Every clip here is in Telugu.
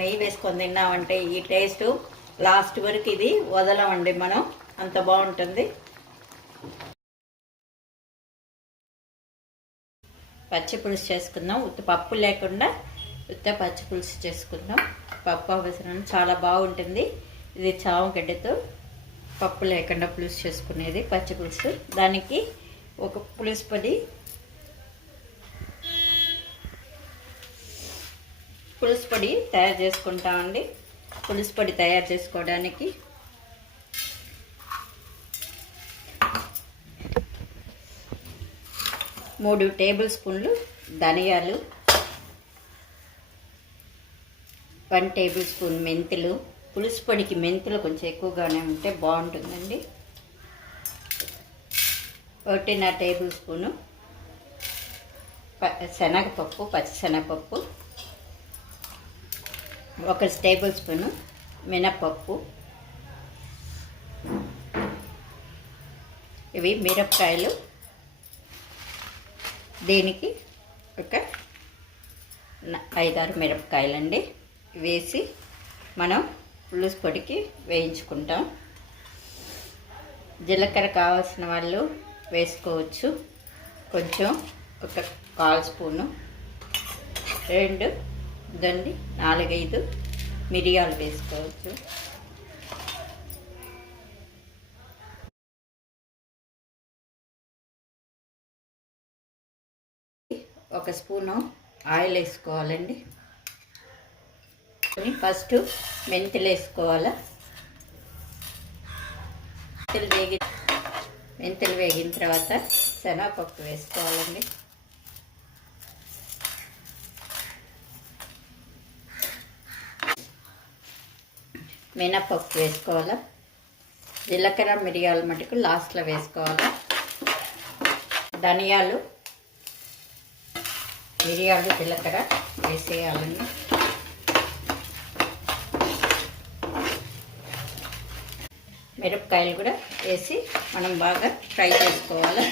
నెయ్యి వేసుకొని తిన్నామంటే ఈ టేస్ట్ లాస్ట్ వరకు ఇది వదలమండి మనం, అంత బాగుంటుంది. పచ్చి పులుసు చేసుకుందాం. ఉత్త పప్పు లేకుండా ఉత్త పచ్చి పులుసు చేసుకుందాం. పప్పు అవసరం చాలా బాగుంటుంది. ఇది చామగడ్డతో పప్పు లేకుండా పులుసు చేసుకునేది పచ్చి పులుసు. దానికి ఒక పులుసు పొడి తయారు చేసుకుంటామండి. పులుసు పొడి తయారు చేసుకోవడానికి 3 టేబుల్ స్పూన్లు ధనియాలు, 1 టేబుల్ స్పూన్ మెంతులు. పులుసు పొడికి మెంతులు కొంచెం ఎక్కువగానే ఉంటే బాగుంటుందండి. 1.5 టేబుల్ స్పూను శనగపప్పు, పచ్చిశనగపప్పు, 1 టేబుల్ స్పూను మినపప్పు. ఇవి మిరపకాయలు. దీనికి ఒక 5-6 మిరపకాయలండి వేసి మనం పులుసు పొడికి వేయించుకుంటాం. జీలకర్ర కావాల్సిన వాళ్ళు వేసుకోవచ్చు. కొంచెం ఒక 1/4 స్పూను, 4-5 మిరియాలు వేసుకోవచ్చు. ఒక స్పూను ఆయిల్ వేసుకోవాలండి. ఫస్ట్ మెంతులు వేసుకోవాలి. మెంతులు వేగిన తర్వాత శనగపప్పు వేసుకోవాలండి. మినపప్పు వేసుకోవాలి. జీలకర్ర మిరియాలు మటుకు లాస్ట్లో వేసుకోవాలి. ధనియాలు, మిరియాలు, జీలకర్ర వేసేయాలండి. మిరపకాయలు కూడా వేసి మనం బాగా ఫ్రై చేసుకోవాలి.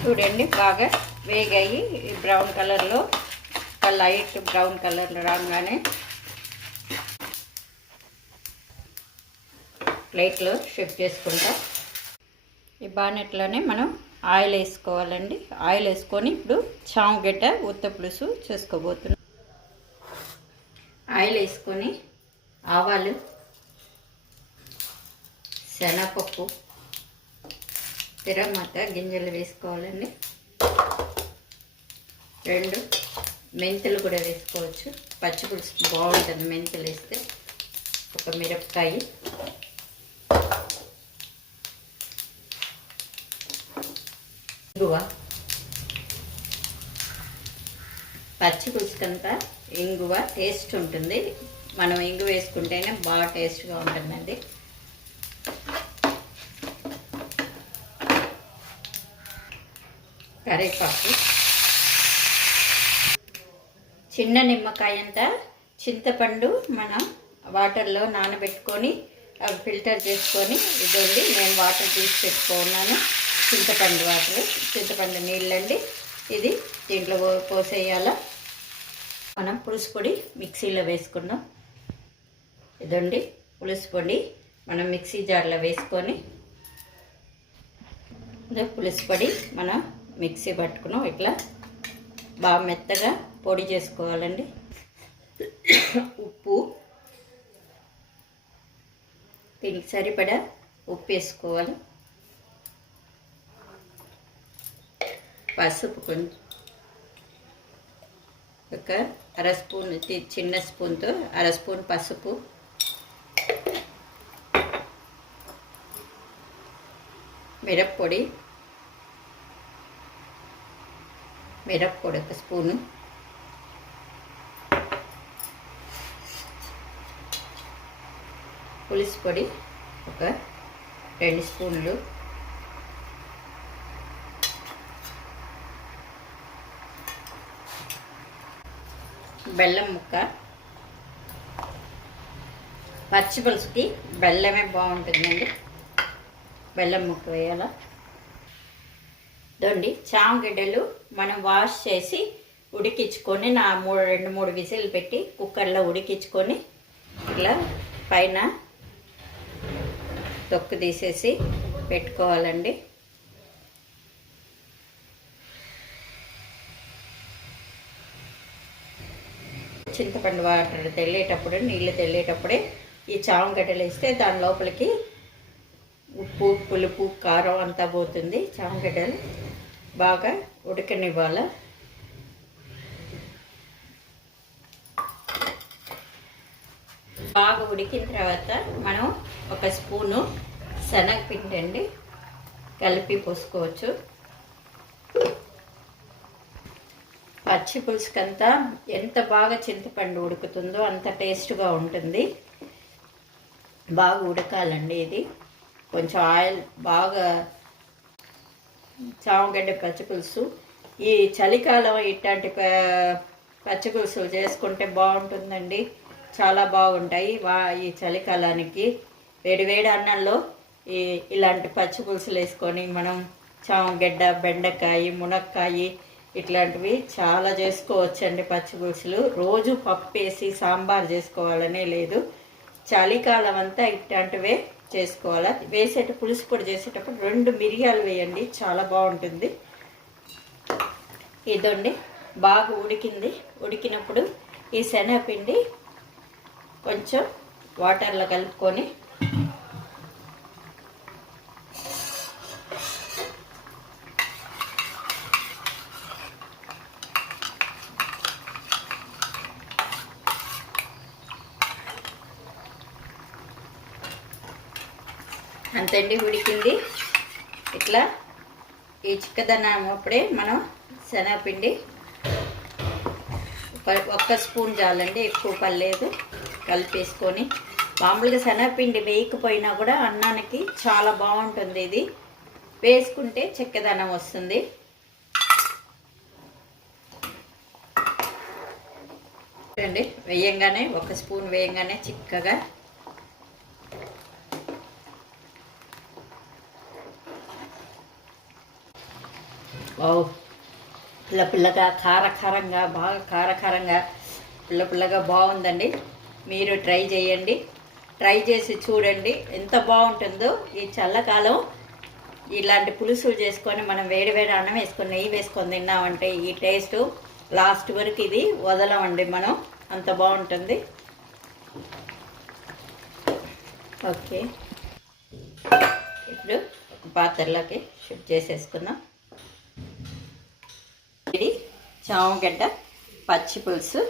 చూడండి, బాగా వేగాయి. బ్రౌన్ కలర్లో, లైట్ బ్రౌన్ కలర్లో రాగానే ప్లేట్లో షిఫ్ట్ చేసుకుంటాం. ఈ బానెట్లోనే మనం ఆయిల్ వేసుకోవాలండి. ఆయిల్ వేసుకొని ఇప్పుడు చామగడ్డ ఉత్త పులుసు చేసుకోబోతున్నాం. ఆయిల్ వేసుకొని ఆవాలు, శనగపప్పు, తిరగమాత గింజలు వేసుకోవాలండి. 2 మెంతులు కూడా వేసుకోవచ్చు. పచ్చి పులుసు బాగుంటుంది మెంతులు వేస్తే. 1 మిరపకాయ, ఇంగువ. పచ్చి పులుసుకంతా ఇంగువ టేస్ట్ ఉంటుంది. మనం ఇంగువ వేసుకుంటేనే బాగా టేస్ట్గా ఉంటుందండి. కరివేపాకు, చిన్న నిమ్మకాయ అంతా చింతపండు మనం వాటర్లో నానబెట్టుకొని అవి ఫిల్టర్ చేసుకొని, ఇదండి నేను వాటర్ తీసి పెట్టుకున్నాను. చింతపండు నీళ్ళండి. ఇది దీంట్లో పోసేయాల. మనం పులుసు పొడి మిక్సీలో వేసుకుందాం. ఇదండి పులుసు పొడి మనం మిక్సీ జార్లో వేసుకొని, పులుసు పొడి మనం మిక్సీ పట్టుకున్నాం. ఇట్లా బాగా మెత్తగా పొడి చేసుకోవాలండి. ఉప్పు, దీనికి సరిపడా ఉప్పు వేసుకోవాలి. పసుపు కొంచెం, ఒక 1/2 స్పూన్, చిన్న స్పూన్తో 1/2 స్పూన్ పసుపు, మిరప్పొడి 1 స్పూను, పులుసు పొడి ఒక 2 స్పూన్లు, బెల్లం ముక్క. పచ్చి పులుసుకి బెల్లమే బాగుంటుందండి. బెల్లం ముక్క వేయాల. ఇదండి చామగడ్డలు మనం వాష్ చేసి ఉడికించుకొని 2-3 విజిల్ పెట్టి కుక్కర్లో ఉడికించుకొని ఇలా పైన తొక్కు తీసేసి పెట్టుకోవాలండి. చింతపండు వాటర్ తెల్లేటప్పుడు, నీళ్ళు తెల్లేటప్పుడే ఈ చామగడ్డలు వేస్తే దాని లోపలికి ఉప్పు, పులుపు, కారం అంతా పోతుంది. చామగడ్డలు బాగా ఉడకనివ్వాలి. బాగా ఉడికిన తర్వాత మనం ఒక స్పూను శనగపిండి అండి కలిపి పోసుకోవచ్చు. పచ్చి పులుసుకంతా ఎంత బాగా చింతపండు ఉడుకుతుందో అంత టేస్ట్గా ఉంటుంది. బాగా ఉడకాలండి. ఇది కొంచెం ఆయిల్ బాగా చామగడ్డ పచ్చి పులుసు ఈ చలికాలం ఇట్లాంటి పచ్చి పులుసులు చేసుకుంటే బాగుంటుందండి. చాలా బాగుంటాయి. ఈ చలికాలానికి వేడివేడి అన్నంలో ఇలాంటి పచ్చి పులుసులు వేసుకొని మనం చామగడ్డ, బెండకాయ, మునక్కాయ ఇట్లాంటివి చాలా చేసుకోవచ్చండి. పచ్చి పులుసులు రోజు పప్పు వేసి సాంబార్ చేసుకోవాలనే లేదు. చలికాలం అంతా ఇట్లాంటివే చేసుకోవాలి. పులుసు పొడి చేసేటప్పుడు 2 మిరియాలు వేయండి, చాలా బాగుంటుంది. ఇదండి బాగా ఉడికింది. ఉడికినప్పుడు ఈ శనగపిండి కొంచెం వాటర్లో కలుపుకొని అంతండి ఉడికింది. ఇట్లా ఈ చిక్కదనం అప్పుడే మనం శనగపిండి 1 స్పూన్ చాలండి, ఎక్కువ పర్లేదు. కలిపేసుకొని మామూలుగా శనగపిండి వేయకపోయినా కూడా అన్నానికి చాలా బాగుంటుంది. ఇది వేసుకుంటే చిక్కదనం వస్తుంది. అండి వేయంగానే 1 స్పూన్ వేయంగానే చిక్కగా పుల్లగా కారకారంగా బాగా కారకారంగా పుల్లగా బాగుందండి. మీరు ట్రై చేయండి. ట్రై చేసి చూడండి ఎంత బాగుంటుందో. ఈ చల్లకాలం ఇలాంటి పులుసులు చేసుకొని మనం వేడి అన్నం వేసుకొని నెయ్యి వేసుకొని తిన్నామంటే ఈ టేస్ట్ లాస్ట్ వరకు ఇది వదలమండి మనం, అంత బాగుంటుంది. ఓకే, ఇప్పుడు పాత్రలోకి షిఫ్ట్ చేసేసుకున్నాం. ఇది చామగడ్డ పచ్చి పులుసు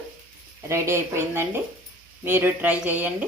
రెడీ అయిపోయిందండి. మీరు ట్రై చేయండి.